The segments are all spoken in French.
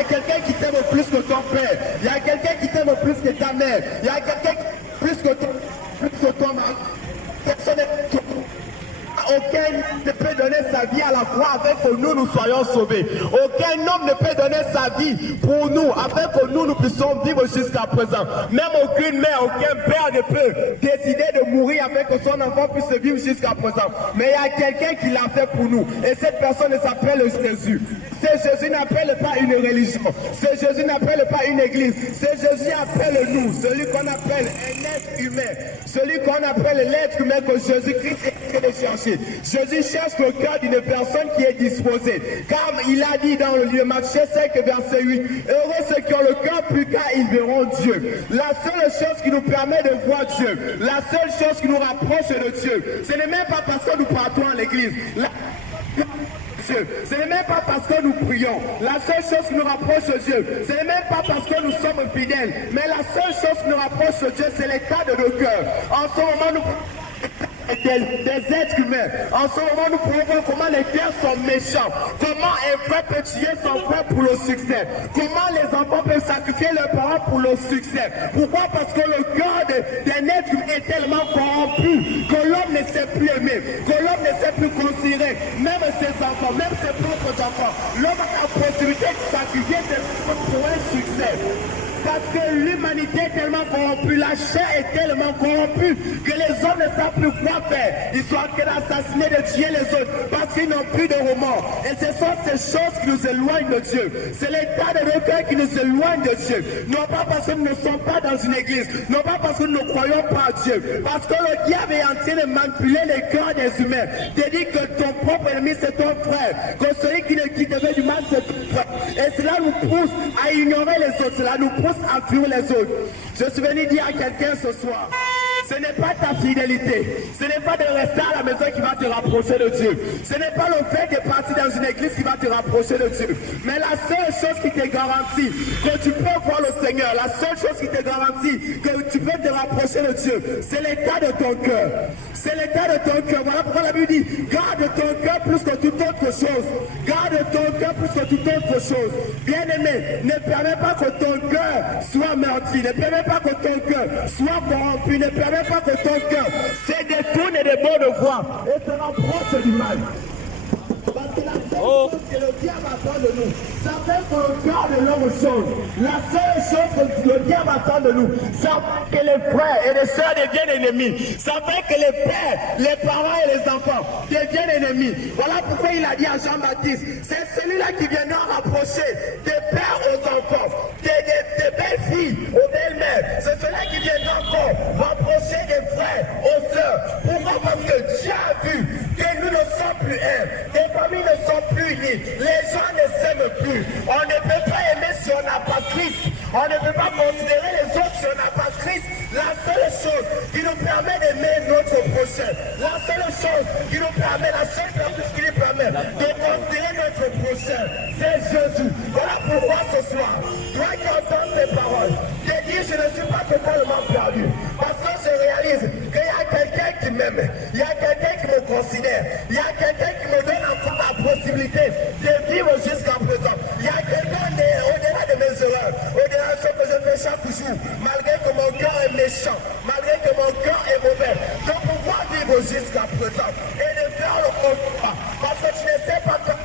a quelqu'un qui t'aime plus que ton père. Il y a quelqu'un qui t'aime plus que ta mère. Il y a quelqu'un plus que ton mari. Personne n'est... Aucun ne peut donner sa vie à la croix afin que nous soyons sauvés. Aucun homme ne peut donner sa vie pour nous afin que nous puissions vivre jusqu'à présent. Même aucune mère, aucun père ne peut décider de mourir afin que son enfant puisse vivre jusqu'à présent. Mais il y a quelqu'un qui l'a fait pour nous. Et cette personne s'appelle Jésus. Ce Jésus n'appelle pas une religion. Ce Jésus n'appelle pas une église. Ce Jésus appelle nous. Celui qu'on appelle un être humain. Celui qu'on appelle l'être humain que Jésus-Christ est en train de chercher. Jésus cherche le cœur d'une personne qui est disposée. Car il a dit dans le livre Matthieu 5, verset 8, heureux ceux qui ont le cœur pur car ils verront Dieu. La seule chose qui nous permet de voir Dieu, la seule chose qui nous rapproche de Dieu, ce n'est même pas parce que nous partons à l'église. Ce n'est même pas parce que nous prions. La seule chose qui nous rapproche de Dieu, ce n'est même pas parce que nous sommes fidèles. Mais la seule chose qui nous rapproche de Dieu, c'est l'état de nos cœurs. En ce moment, nous des êtres humains. En ce moment, nous prouvons comment les cœurs sont méchants. Comment un frère peut tuer son frère pour le succès. Comment les enfants peuvent sacrifier leurs parents pour le succès. Pourquoi? Parce que le cœur d'un être humain est tellement corrompu que l'homme ne sait plus aimer, que l'homme ne sait plus considérer même ses enfants, même ses propres enfants. L'homme a la possibilité de sacrifier ses enfants pour un succès. Parce que l'humanité est tellement corrompue, la chair est tellement corrompue que les hommes ne savent plus quoi faire. Ils sont en train d'assassiner, de tuer les autres parce qu'ils n'ont plus de remords. Et ce sont ces choses qui nous éloignent de Dieu. C'est l'état de nos cœurs qui nous éloigne de Dieu. Non pas parce que nous ne sommes pas dans une église, non pas parce que nous ne croyons pas à Dieu. Parce que le diable est en train de manipuler les cœurs des humains. De dire que ton propre ennemi c'est ton frère, que celui qui te veut du mal c'est ton frère. Et cela nous pousse à ignorer les autres, cela nous pousse à fuir les autres. Je suis venu dire à quelqu'un ce soir, ce n'est pas ta fidélité, ce n'est pas de rester à la maison qui va te rapprocher de Dieu, ce n'est pas le fait de partir dans une église qui va te rapprocher de Dieu, mais la seule chose qui te garantit que tu peux voir le Seigneur, la seule chose qui te garantit que tu peux te rapprocher de Dieu, c'est l'état de ton cœur. C'est l'état de ton cœur. Voilà pourquoi la Bible dit, garde ton cœur plus que toute autre chose. Garde ton cœur plus que toute autre chose. Bien-aimé, ne permets pas que ton cœur soit meurtri, ne permets pas que ton cœur soit corrompu, ne permets pas que ton cœur se détourne des bonnes voies et se rapproche du mal. Parce que la seule chose que le diable attend de nous, ça fait que le cœur de l'homme change. La seule chose que le diable attend de nous, ça fait que les frères et les sœurs deviennent ennemis. Ça fait que les pères, les parents et les enfants deviennent ennemis. Voilà pourquoi il a dit à Jean-Baptiste, c'est celui-là qui viendra rapprocher des pères aux enfants, des belles filles aux belles mères. C'est celui-là qui viendra encore rapprocher des frères aux sœurs. Pourquoi? Parce que Dieu a vu que nous ne sommes plus un. Les familles ne sont plus unies. Les gens ne s'aiment plus. On ne peut pas aimer si on n'a pas Christ. On ne peut pas considérer les autres si on n'a pas Christ. La seule chose qui nous permet d'aimer notre prochain, la seule chose qui nous permet, la seule chose qui nous permet de considérer notre prochain, c'est Jésus. Voilà pourquoi ce soir, toi qui entends ces paroles, te dire je ne suis pas totalement perdu. Parce que je réalise qu'il y a quelqu'un qui m'aime, il y a quelqu'un qui me considère, il y a quelqu'un qui me donne encore la possibilité de vivre jusqu'à présent. Il y a quelqu'un au-delà de mes erreurs, au-delà de ce que je fais chaque jour, malgré que mon cœur est méchant, malgré que mon cœur est mauvais, de pouvoir vivre jusqu'à présent et de faire le combat. Parce que tu ne sais pas quand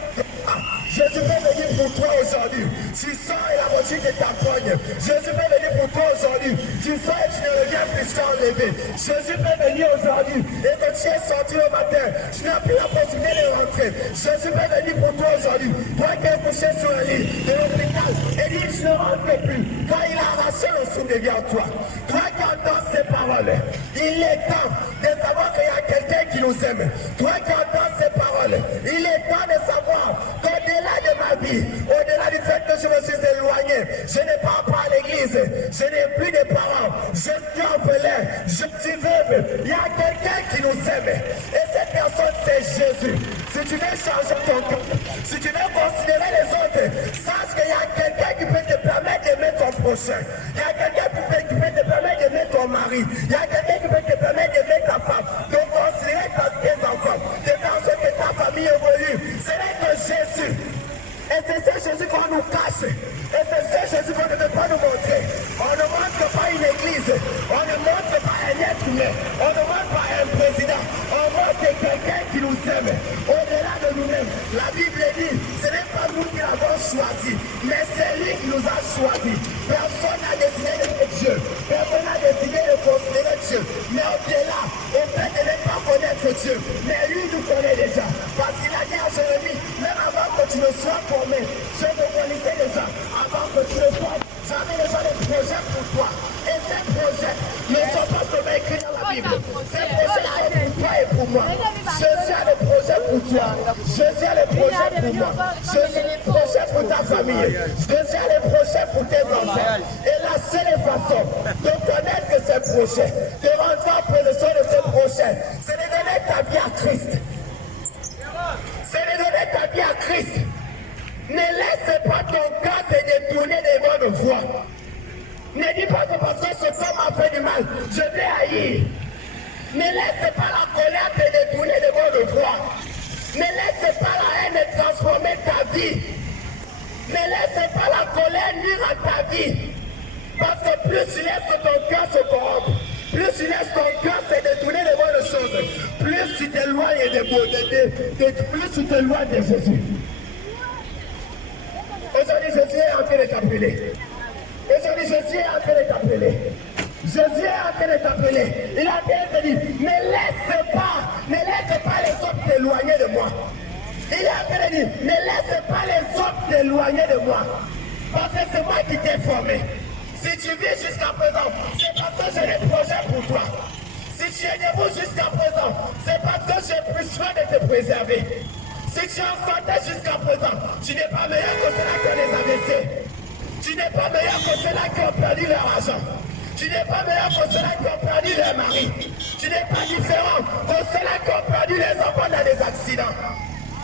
Jésus peut venir pour toi aujourd'hui. Tu sors et la voiture de ta pogne. Jésus peut venir pour toi aujourd'hui. Tu sors et tu ne reviens plus enlevé. Jésus peut venir aujourd'hui et que tu es sorti le matin. Tu n'as plus la possibilité de rentrer. Jésus peut venir pour toi aujourd'hui. Toi qui es couché sur le lit de l'hôpital et dit je ne rentre plus. Quand il a arraché le souffle devant toi. Toi qui entends ces paroles, il est temps de savoir qu'il y a quelqu'un qui nous aime. Toi qui entends ces paroles, il est temps de savoir qu'au-delà de ma vie, au-delà du fait que je me suis éloigné, je n'ai pas à l'église, je n'ai plus de parents, je suis orphelin, je suis veuve. Il y a quelqu'un qui nous aime. Et cette personne, c'est Jésus. Si tu veux changer ton cœur, si tu veux considérer les autres, sache qu'il y a quelqu'un qui peut te permettre d'aimer ton prochain. Il y a quelqu'un qui peut te permettre d'aimer ton mari. Il y a quelqu'un qui peut te permettre d'aimer ta femme, de considérer tes enfants, de faire en sorte que ta famille évolue. C'est là que Jésus. Et c'est ce Jésus qu'on nous cache. Et c'est ça Jésus qu'on ne veut pas nous montrer. On ne montre pas une église. On ne montre pas un être humain. On ne montre pas un président. On montre quelqu'un qui nous aime. Au-delà de nous-mêmes. La Bible dit, ce n'est pas nous qui l'avons choisi, mais c'est lui qui nous a choisi. Personne n'a décidé d'être Dieu. Personne n'a décidé de considérer Dieu. Mais au-delà, au fait de ne pas connaître Dieu, mais lui nous connaît déjà. Parce qu'il a dit à Jérémie, même avant que tu ne sois formé, je te connaissais déjà. Avant que tu ne sois, j'avais déjà des projets pour toi. Et ces projets ne sont pas seulement écrits dans la Bible. Ces projets sont pour toi et pour moi. Jésus a des projets pour toi. Jésus a des projets pour moi. Jésus a des projets pour ta famille. Jésus a des projets pour tes enfants. Et la seule façon de connaître ces projets, de rentrer en possession de ces projets, c'est de donner ta vie à Christ. C'est de donner ta vie à Christ. Ne laisse pas ton cœur te détourner des bonnes voies. Ne dis pas que parce que ce homme m'a fait du mal, je vais haïr. Ne laisse pas la colère te détourner des bonnes voies. Ne laisse pas la haine transformer ta vie. Ne laisse pas la colère nuire à ta vie. Parce que plus tu laisses ton cœur se corrompre, plus tu laisses ton cœur se détourner des bonnes choses, plus tu t'éloignes plus tu t'éloignes de Jésus. Aujourd'hui, Jésus est en train de t'appeler. Aujourd'hui, Jésus est en train de t'appeler. Jésus est en train de t'appeler. Il a bien te dit, ne laisse pas les autres t'éloigner de moi. Il est en train de dire, ne laisse pas les autres t'éloigner de moi. Parce que c'est moi qui t'ai formé. Si tu vis jusqu'à présent, c'est parce que j'ai des projets pour toi. Si tu es debout jusqu'à présent, c'est parce que j'ai pris soin de te préserver. Si tu es en santé jusqu'à présent, tu n'es pas meilleur que ceux-là qui ont les AVC. Tu n'es pas meilleur que ceux-là qui ont perdu leur argent. Tu n'es pas meilleur que ceux-là qui ont perdu leur mari. Tu n'es pas différent que ceux-là qui ont perdu les enfants dans des accidents.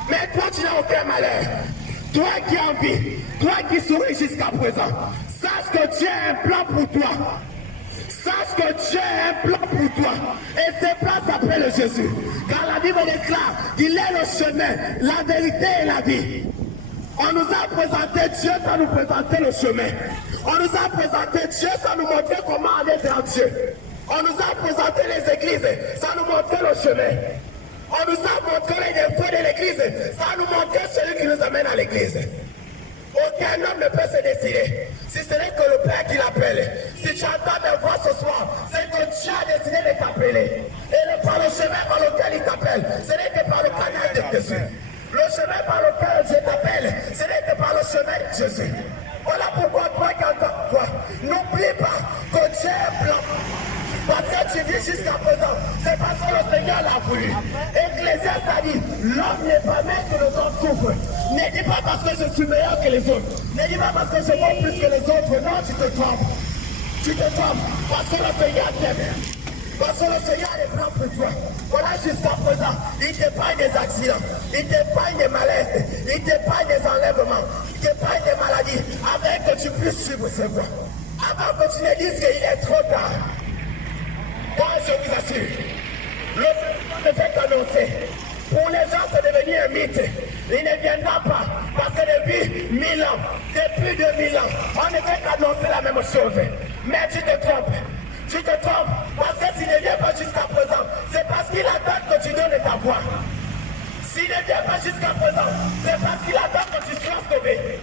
Mais toi, tu n'as aucun malheur. Toi qui as envie, toi qui souris jusqu'à présent, sache que tu as un plan pour toi. Sache que tu as un plan pour toi. Et ce plan s'appelle Jésus. Car la Bible déclare qu'il est le chemin, la vérité et la vie. On nous a présenté Dieu sans nous présenter le chemin. On nous a présenté Dieu sans nous montrer comment aller vers Dieu. On nous a présenté les églises sans nous montrer le chemin. On nous a montré les défauts de l'église sans nous montrer celui qui nous amène à l'église. Aucun homme ne peut se décider. Si ce n'est que le Père qui l'appelle. Si tu entends mes voix ce soir, c'est que Dieu a décidé de t'appeler. Et par le chemin par lequel il t'appelle, ce n'est que par le canal de Jésus. Le chemin par lequel Dieu t'appelle, ce n'est que par le chemin de Jésus. Voilà pourquoi toi qui entends toi, n'oublie pas que Dieu est un plan. Parce que tu vis jusqu'à présent, c'est parce que le Seigneur l'a voulu. Ecclésiaste a dit, l'homme n'est pas maître que les autres souffrent. Ne dis pas parce que je suis meilleur que les autres. Ne dis pas parce que je vaux plus que les autres. Non, tu te trompes. Tu te trompes parce que le Seigneur t'aime. Parce que le Seigneur a des plans pour toi. Voilà jusqu'à présent, il t'épargne des accidents, il t'épargne des malaises, il t'épargne des enlèvements, il t'épargne des maladies, afin que tu puisses suivre ses voies. Avant que tu ne dises qu'il est trop tard. Moi, je vous assure, le Seigneur ne fait qu'annoncer. Pour les gens, c'est devenu un mythe. Il ne viendra pas. Parce que depuis 1000 ans, depuis 2000 ans, on ne fait qu'annoncer la même chose. Mais tu te trompes. Tu te trompes. Parce que s'il ne vient pas jusqu'à présent, c'est parce qu'il attend que tu donnes ta voix. S'il ne vient pas jusqu'à présent, c'est parce qu'il attend que tu sois sauvé.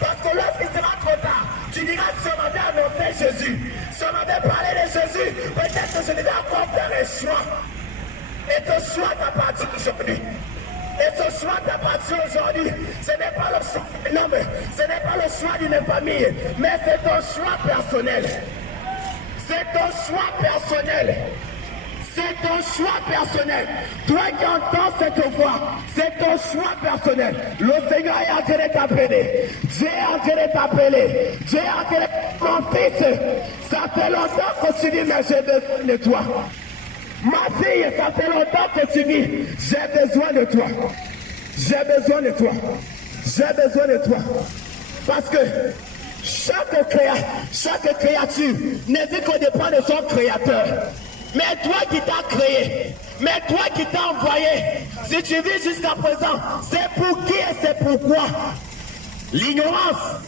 Parce que lorsqu'il sera trop tard, tu diras, si on m'avait annoncé Jésus, si on m'avait parlé de Jésus, peut-être que je devais encore faire un choix. Et ce choix t'appartient aujourd'hui. Et ce choix t'appartient aujourd'hui. Ce n'est pas le choix d'un homme, ce n'est pas le choix d'une famille, mais c'est ton choix personnel. C'est ton choix personnel. C'est ton choix personnel. Toi qui entends cette voix, c'est ton choix personnel. Le Seigneur est en train de t'appeler. Dieu est en train de t'appeler. Dieu est en train de mon fils. Ça fait longtemps que tu vis, mais j'ai besoin de toi. Ma fille, ça fait longtemps que tu vis. J'ai besoin de toi. J'ai besoin de toi. J'ai besoin de toi. Parce que chaque créature ne vit qu'au dépend de son créateur. Mais toi qui t'as créé, mais toi qui t'as envoyé, si tu vis jusqu'à présent, c'est pour qui et c'est pourquoi. L'ignorance,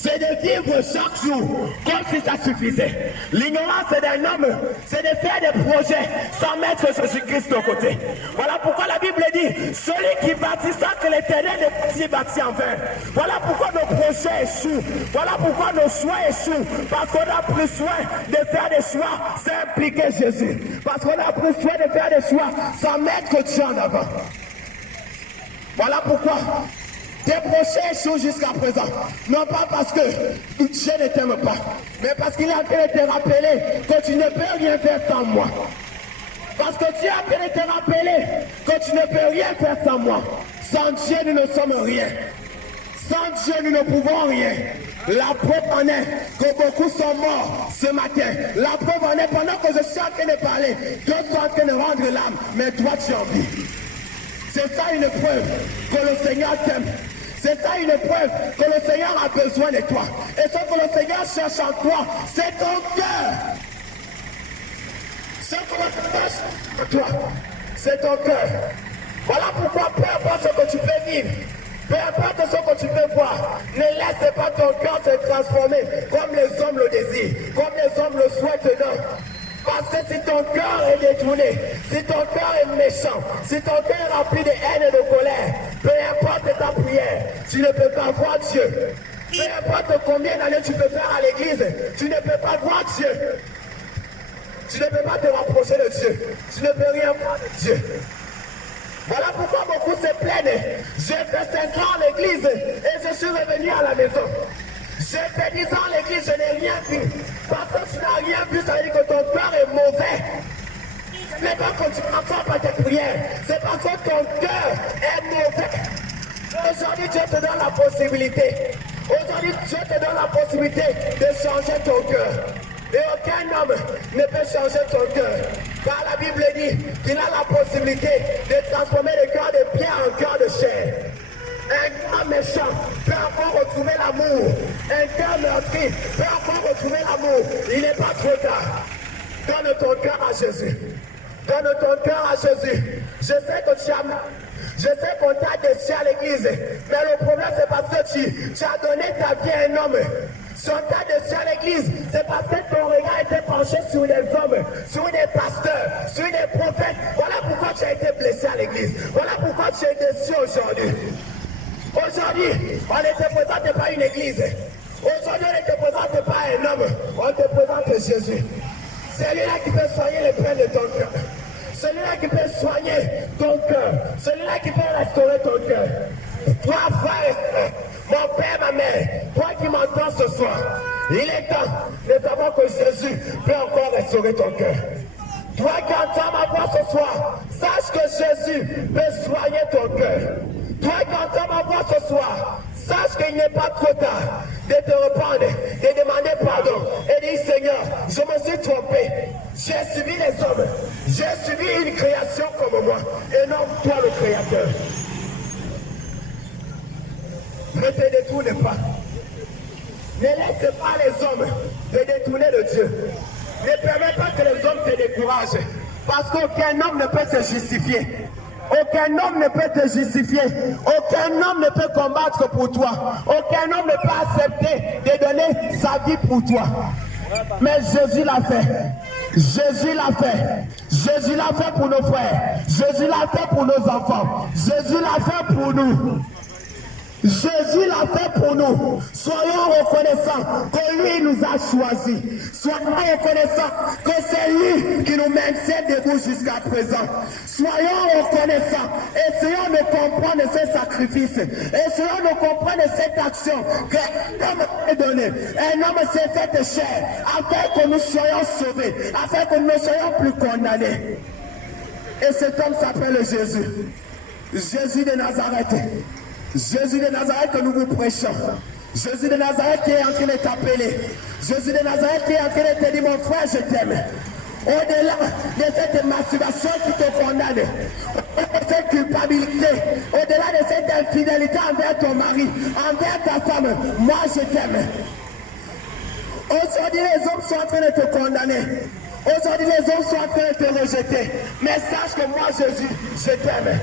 c'est de vivre chaque jour comme si ça suffisait. L'ignorance d'un homme, c'est de faire des projets sans mettre Jésus-Christ de côté. Voilà pourquoi la Bible dit, celui qui bâtit sans que l'Éternel ne bâtit en vain. Voilà pourquoi nos projets échouent. Voilà pourquoi nos choix échouent. Parce qu'on a pris soin de faire des choix sans impliquer Jésus. Parce qu'on a pris soin de faire des choix sans mettre Dieu en avant. Voilà pourquoi tes projets échouent jusqu'à présent. Non pas parce que Dieu ne t'aime pas, mais parce qu'il est en train de te rappeler que tu ne peux rien faire sans moi. Parce que Dieu est en train de te rappeler que tu ne peux rien faire sans moi. Sans Dieu, nous ne sommes rien. Sans Dieu, nous ne pouvons rien. La preuve en est que beaucoup sont morts ce matin. La preuve en est pendant que je suis en train de parler, d'autres sont en train de rendre l'âme, mais toi tu es en vie. C'est ça une preuve que le Seigneur t'aime. C'est ça une preuve que le Seigneur a besoin de toi. Et ce que le Seigneur cherche en toi, c'est ton cœur. Ce que le Seigneur cherche en toi, c'est ton cœur. Voilà pourquoi, peu importe ce que tu peux vivre, peu importe ce que tu peux voir, ne laisse pas ton cœur se transformer comme les hommes le désirent, comme les hommes le souhaitent. Non. Parce que si ton cœur est détourné, si ton cœur est méchant, si ton cœur est rempli de haine et de colère, peu importe ta prière, tu ne peux pas voir Dieu. Peu importe combien d'années tu peux faire à l'église, tu ne peux pas voir Dieu. Tu ne peux pas te rapprocher de Dieu. Tu ne peux rien voir de Dieu. Voilà pourquoi beaucoup se plaignent. J'ai fait 5 ans à l'église et je suis revenu à la maison. J'ai fait 10 ans à l'église, je n'ai rien vu. Parce que tu n'as rien vu, ça veut dire que ton cœur est mauvais. Ce n'est pas que tu n'entends pas tes prières, c'est parce que ton cœur est mauvais. Aujourd'hui, Dieu te donne la possibilité. Aujourd'hui, Dieu te donne la possibilité de changer ton cœur. Et aucun homme ne peut changer ton cœur. Car la Bible dit qu'il a la possibilité de transformer le cœur de pierre en cœur de chair. Un cœur méchant peut encore retrouver l'amour. Un cœur meurtri peut encore retrouver l'amour. Il n'est pas trop tard. Donne ton cœur à Jésus. Donne ton cœur à Jésus. Je sais que tu as mal. Je sais qu'on t'a déçu à l'église. Mais le problème, c'est parce que tu as donné ta vie à un homme. Si on t'a déçu à l'église, c'est parce que ton regard était penché sur des hommes, sur des pasteurs, sur des prophètes. Voilà pourquoi tu as été blessé à l'église. Voilà pourquoi tu es déçu aujourd'hui. Aujourd'hui, on ne te présente pas une église. Aujourd'hui, on ne te présente pas un homme. On te présente Jésus. C'est lui-là qui peut soigner les peines de ton cœur. Celui-là qui peut soigner ton cœur. Celui-là qui peut restaurer ton cœur. Toi, frère, mon père, ma mère, toi qui m'entends ce soir, il est temps de savoir que Jésus peut encore restaurer ton cœur. Toi qui entends ma voix ce soir, sache que Jésus peut soigner ton cœur. Toi qui entends ma voix ce soir, sache qu'il n'est pas trop tard de te reprendre, de demander pardon et dire Seigneur, je me suis trompé. J'ai suivi les hommes, j'ai suivi une création comme moi et non toi le Créateur. Ne te détourne pas. Ne laisse pas les hommes te détourner de Dieu. Ne permets pas que les hommes te découragent. Parce qu'aucun homme ne peut te justifier. Aucun homme ne peut te justifier. Aucun homme ne peut combattre pour toi. Aucun homme ne peut accepter de donner sa vie pour toi. Mais Jésus l'a fait. Jésus l'a fait. Jésus l'a fait pour nos frères. Jésus l'a fait pour nos enfants. Jésus l'a fait pour nous. Jésus l'a fait pour nous. Soyons reconnaissants que lui nous a choisis. Soyons reconnaissants que c'est lui qui nous maintient debout jusqu'à présent. Soyons reconnaissants. Essayons de comprendre ces sacrifices. Essayons de comprendre cette action qu'un homme a donnée. Un homme s'est fait chair afin que nous soyons sauvés, afin que nous ne soyons plus condamnés. Et cet homme s'appelle Jésus. Jésus de Nazareth. Jésus de Nazareth que nous vous prêchons. Jésus de Nazareth qui est en train de t'appeler. Jésus de Nazareth qui est en train de te dire mon frère je t'aime. Au-delà de cette masturbation qui te condamne, au-delà de cette culpabilité, au-delà de cette infidélité envers ton mari, envers ta femme, moi je t'aime. Aujourd'hui les hommes sont en train de te condamner. Aujourd'hui les hommes sont en train de te rejeter. Mais sache que moi Jésus, je t'aime.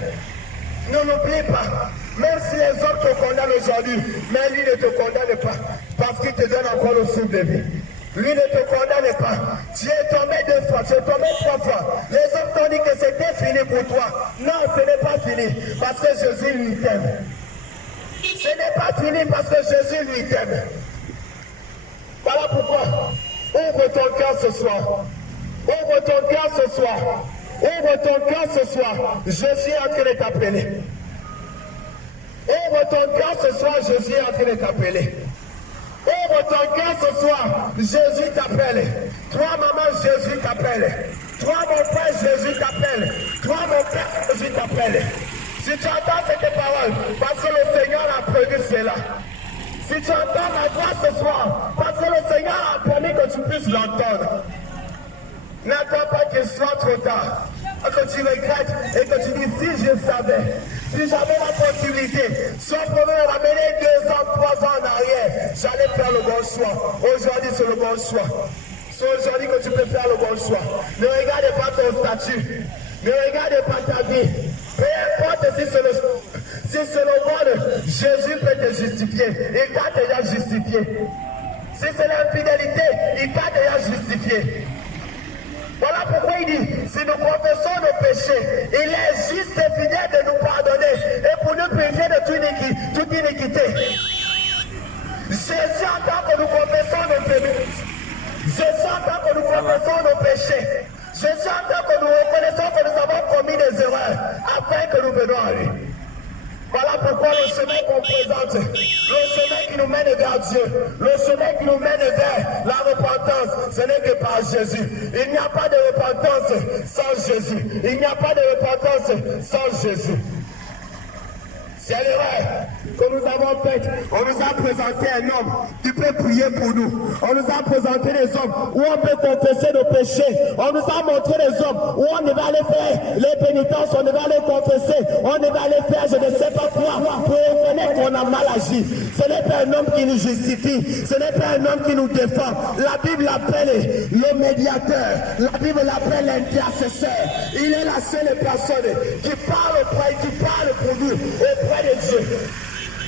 Ne l'oublie pas. Même si les hommes te condamnent aujourd'hui, mais lui ne te condamne pas. Parce qu'il te donne encore le souffle de vie. Lui ne te condamne pas. Tu es tombé 2 fois, tu es tombé 3 fois. Les hommes t'ont dit que c'était fini pour toi. Non, ce n'est pas fini. Parce que Jésus lui t'aime. Ce n'est pas fini parce que Jésus lui t'aime. Voilà pourquoi. Ouvre ton cœur ce soir. Ouvre ton cœur ce soir. Ouvre ton cœur ce soir. Jésus est en train de t'appeler. Ouvre ton cœur ce soir. Jésus est en train de t'appeler. Ouvre ton cœur ce soir. Jésus t'appelle. Toi, maman, Jésus t'appelle. Toi, mon frère, Jésus t'appelle. Toi, mon père, Jésus t'appelle. Si tu entends cette parole, parce que le Seigneur a prévu cela. Si tu entends ma voix ce soir, parce que le Seigneur a permis que tu puisses l'entendre. N'attends pas qu'il soit trop tard, que tu regrettes et que tu dis si je savais, si j'avais la possibilité, si on pouvait me ramener 2 ans, 3 ans en arrière, j'allais faire le bon choix. Aujourd'hui, c'est le bon choix. C'est aujourd'hui que tu peux faire le bon choix. Ne regarde pas ton statut, ne regarde pas ta vie. Peu importe si c'est le monde, Jésus peut te justifier. Il t'a déjà justifié. Si c'est l'infidélité, il t'a déjà justifié. Voilà pourquoi il dit, si nous confessons nos péchés, il est juste et fidèle de nous pardonner et pour nous purifier de toute iniquité. Jésus entend que nous confessons nos péchés. Jésus entend que nous confessons nos péchés. Jésus entend que nous reconnaissons que nous avons commis des erreurs afin que nous venons à lui. Voilà pourquoi le chemin qu'on présente, le chemin qui nous mène vers Dieu, le chemin qui nous mène vers la repentance, ce n'est que par Jésus. Il n'y a pas de repentance sans Jésus. Il n'y a pas de repentance sans Jésus. C'est l'erreur que nous avons faite. On nous a présenté un homme qui peut prier pour nous. On nous a présenté des hommes où on peut confesser nos péchés. On nous a montré des hommes où on devait aller faire les pénitences, on devait aller confesser, on devait aller faire je ne sais pas quoi pour reconnaître qu'on a mal agi. Ce n'est pas un homme qui nous justifie, ce n'est pas un homme qui nous défend. La Bible l'appelle le médiateur, la Bible l'appelle l'intercesseur. Il est la seule personne qui parle pour nous auprès de Dieu.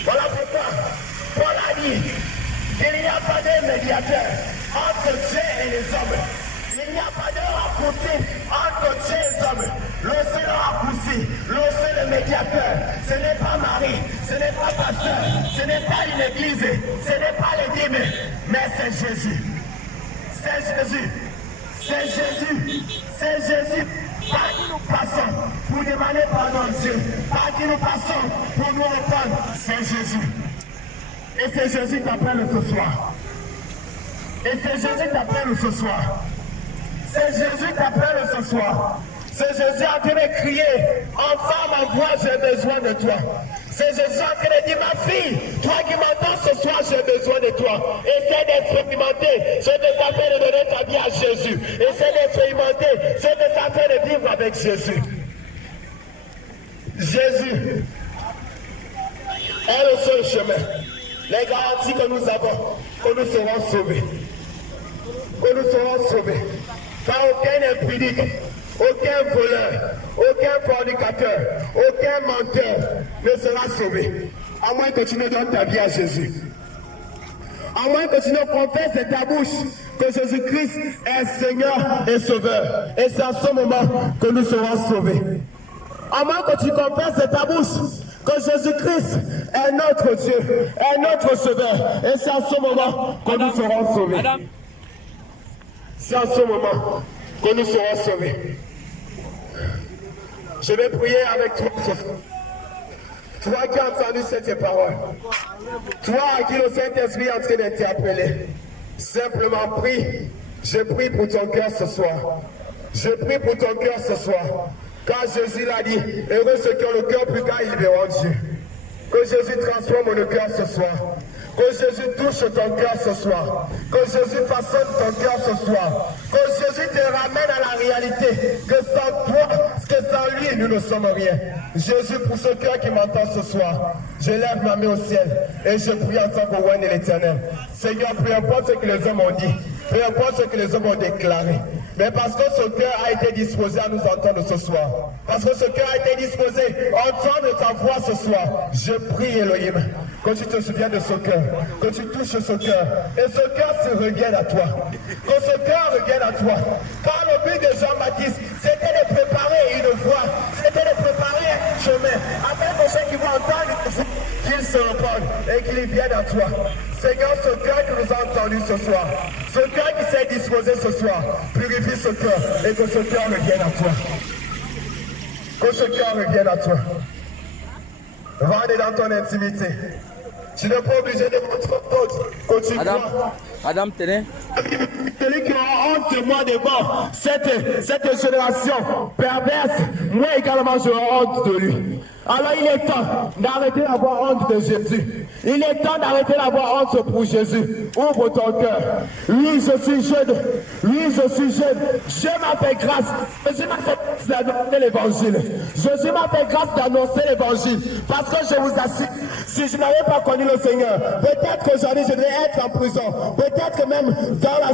Voilà pourquoi Paul a dit qu'il n'y a pas de médiateur entre Dieu et les hommes. Il n'y a pas de raccourci entre Dieu et les hommes. Le seul raccourci, le seul médiateur, ce n'est pas Marie, ce n'est pas pasteur, ce n'est pas une église, ce n'est pas les dîmes, mais c'est Jésus. C'est Jésus. C'est Jésus. C'est Jésus. Par qui nous passons pour demander pardon à Dieu. Par qui nous passons pour nous répondre. C'est Jésus. Et c'est Jésus qui t'appelle ce soir. Et c'est Jésus qui t'appelle ce soir. C'est Jésus qui t'appelle ce soir. C'est Jésus en train de crier. Enfant, ma voix, j'ai besoin de toi. C'est Jésus en train de dire, ma fille, toi qui m'entends ce soir, j'ai besoin de toi. Essaie d'expérimenter ce que ça fait de donner ta vie à Jésus. Essaie d'expérimenter ce que ça fait de vivre avec Jésus. Jésus est le seul chemin. Les garanties que nous avons, que nous serons sauvés. Que nous serons sauvés. Par aucun impudique, aucun voleur, aucun fornicateur, aucun menteur ne sera sauvé. À moins que tu ne donnes ta vie à Jésus. À moins que tu ne confesses de ta bouche que Jésus-Christ est Seigneur et Sauveur. Et c'est à ce moment que nous serons sauvés. À moins que tu confesses de ta bouche que Jésus-Christ est notre Dieu, est notre Sauveur. Et c'est à ce moment que nous serons sauvés. C'est à ce moment que nous serons sauvés. Je vais prier avec toi ce soir. Toi qui as entendu cette parole, toi à qui le Saint-Esprit est en train d'interpeller, simplement prie. Je prie pour ton cœur ce soir. Je prie pour ton cœur ce soir. Car Jésus l'a dit, heureux ceux qui ont le cœur plus tard, ils verront Dieu. Que Jésus transforme le cœur ce soir. Que Jésus touche ton cœur ce soir. Que Jésus façonne ton cœur ce soir. Que Jésus te ramène à la réalité. Que sans toi, que sans lui, nous ne sommes rien. Jésus, pour ce cœur qui m'entend ce soir, je lève ma main au ciel et je prie en tant que roi de l'Éternel. Seigneur, peu importe ce que les hommes ont dit, peu importe ce que les hommes ont déclaré, mais parce que ce cœur a été disposé à nous entendre ce soir. Parce que ce cœur a été disposé à entendre ta voix ce soir. Je prie, Elohim, que tu te souviens de ce cœur, que tu touches ce cœur, et ce cœur se revienne à toi. Que ce cœur revienne à toi. Car le but de Jean-Baptiste, c'était de préparer une voie, c'était de préparer un chemin, afin que ceux qui vont entendre qu'ils se répandent et qu'ils viennent à toi. Seigneur, ce cœur que nous avons entendu ce soir, ce cœur qui s'est disposé ce soir, purifie ce cœur et que ce cœur revienne à toi. Que ce cœur revienne à toi. Rentre dans ton intimité. Tu n'es pas obligé de montrer d'autres que tu crois. Adam, tenez. Celui qui aura honte de moi devant cette génération perverse, moi également j'aurai honte de lui. Alors il est temps d'arrêter d'avoir honte de Jésus. Il est temps d'arrêter d'avoir honte pour Jésus. Ouvre ton cœur. Oui, je suis jeune. Oui, je suis jeune. Dieu m'a fait grâce. Jésus m'a fait grâce d'annoncer l'évangile. Jésus m'a fait grâce d'annoncer l'évangile. Parce que je vous assure, si je n'avais pas connu le Seigneur, peut-être qu'aujourd'hui je devais être en prison. Peut-être même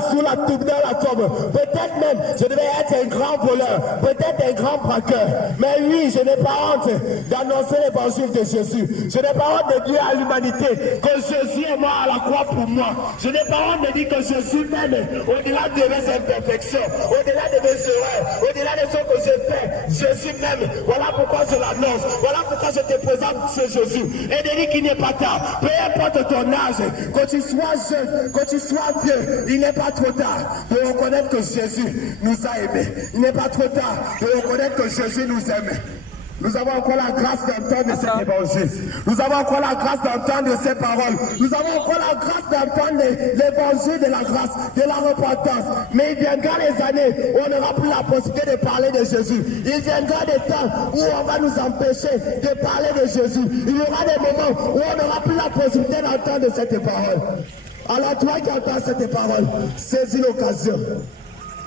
sous la tombe, dans la tombe. Peut-être même je devais être un grand voleur. Peut-être un grand braqueur. Mais oui, je n'ai pas honte d'annoncer l'évangile de Jésus. Je n'ai pas honte de dire à l'humanité que Jésus est mort à la croix pour moi. Je n'ai pas honte de dire que Jésus m'aime au-delà de mes imperfections, au-delà de mes erreurs, au-delà de ce que j'ai fait. Jésus m'aime. Voilà pourquoi je l'annonce. Voilà pourquoi je te présente ce Jésus. Et de dire qu'il n'est pas tard. Peu importe ton âge, que tu sois jeune, que tu sois vieux, il n'est pas trop tard de reconnaître que Jésus nous a aimés. Il n'est pas trop tard de reconnaître que Jésus nous aime. Nous avons encore la grâce d'entendre cet évangile. Nous avons encore la grâce d'entendre ces paroles. Nous avons encore la grâce d'entendre l'évangile de la grâce, de la repentance. Mais il viendra les années où on n'aura plus la possibilité de parler de Jésus. Il viendra des temps où on va nous empêcher de parler de Jésus. Il y aura des moments où on n'aura plus la possibilité d'entendre cette parole. Alors toi qui entends cette parole, saisis l'occasion.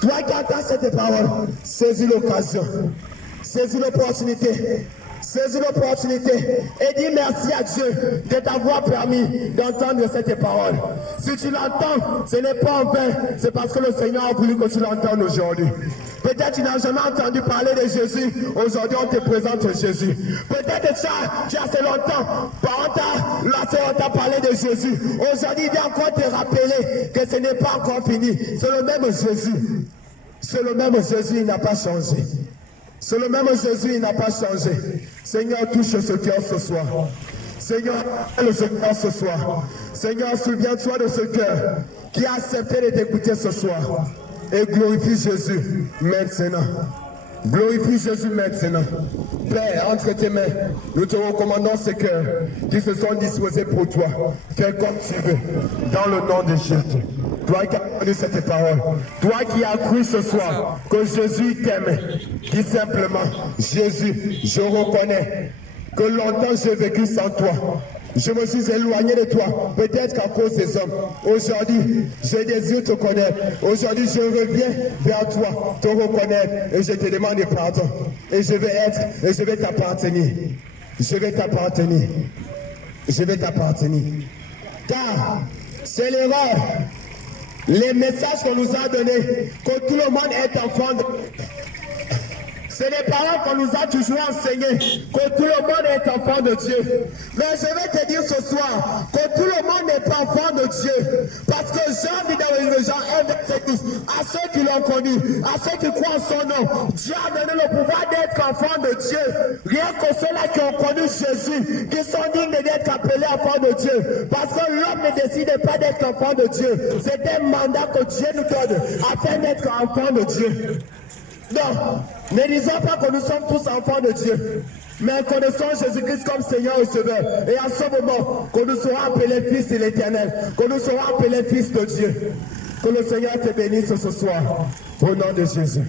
Toi qui entends cette parole, saisis l'occasion. Saisis l'opportunité. Saisis l'opportunité et dis merci à Dieu de t'avoir permis d'entendre cette parole. Si tu l'entends, ce n'est pas en vain, c'est parce que le Seigneur a voulu que tu l'entendes aujourd'hui. Peut-être tu n'as jamais entendu parler de Jésus, aujourd'hui on te présente Jésus. Peut-être tu as assez longtemps, on t'a parlé de Jésus. Aujourd'hui il vient encore te rappeler que ce n'est pas encore fini. C'est le même Jésus. C'est le même Jésus, il n'a pas changé. C'est le même Jésus, il n'a pas changé. Seigneur, touche ce cœur ce soir. Seigneur, le cœur ce soir. Seigneur, souviens-toi de ce cœur qui a accepté de t'écouter ce soir. Et glorifie Jésus maintenant. Glorifie Jésus maintenant. Père, entre tes mains, nous te recommandons ces cœurs qui se sont disposés pour toi. Fais comme tu veux, dans le nom de Jésus. Toi qui as entendu cette parole, toi qui as cru ce soir que Jésus t'aime, dis simplement, Jésus, je reconnais que longtemps j'ai vécu sans toi. Je me suis éloigné de toi, peut-être qu'à cause des hommes. Aujourd'hui, je désire te connaître. Aujourd'hui, je reviens vers toi, te reconnaître, et je te demande pardon. Et je vais t'appartenir. Je vais t'appartenir. Je vais t'appartenir. Car c'est l'erreur. Les messages qu'on nous a donnés, que tout le monde est enfant de... C'est les paroles qu'on nous a toujours enseignées, que tout le monde est enfant de Dieu. Mais je vais te dire ce soir que tout le monde n'est pas enfant de Dieu. Parce que Jean dit dans le Jean 1, verset 12, à ceux qui l'ont connu, à ceux qui croient en son nom, Dieu a donné le pouvoir d'être enfant de Dieu. Rien que ceux-là qui ont connu Jésus, qui sont dignes d'être appelés enfants de Dieu. Parce que l'homme ne décide pas d'être enfant de Dieu. C'est un mandat que Dieu nous donne afin d'être enfant de Dieu. Non, ne disons pas que nous sommes tous enfants de Dieu, mais connaissons Jésus-Christ comme Seigneur et Sauveur. Et à ce moment, que nous serons appelés fils de l'Éternel, que nous serons appelés fils de Dieu. Que le Seigneur te bénisse ce soir, au nom de Jésus.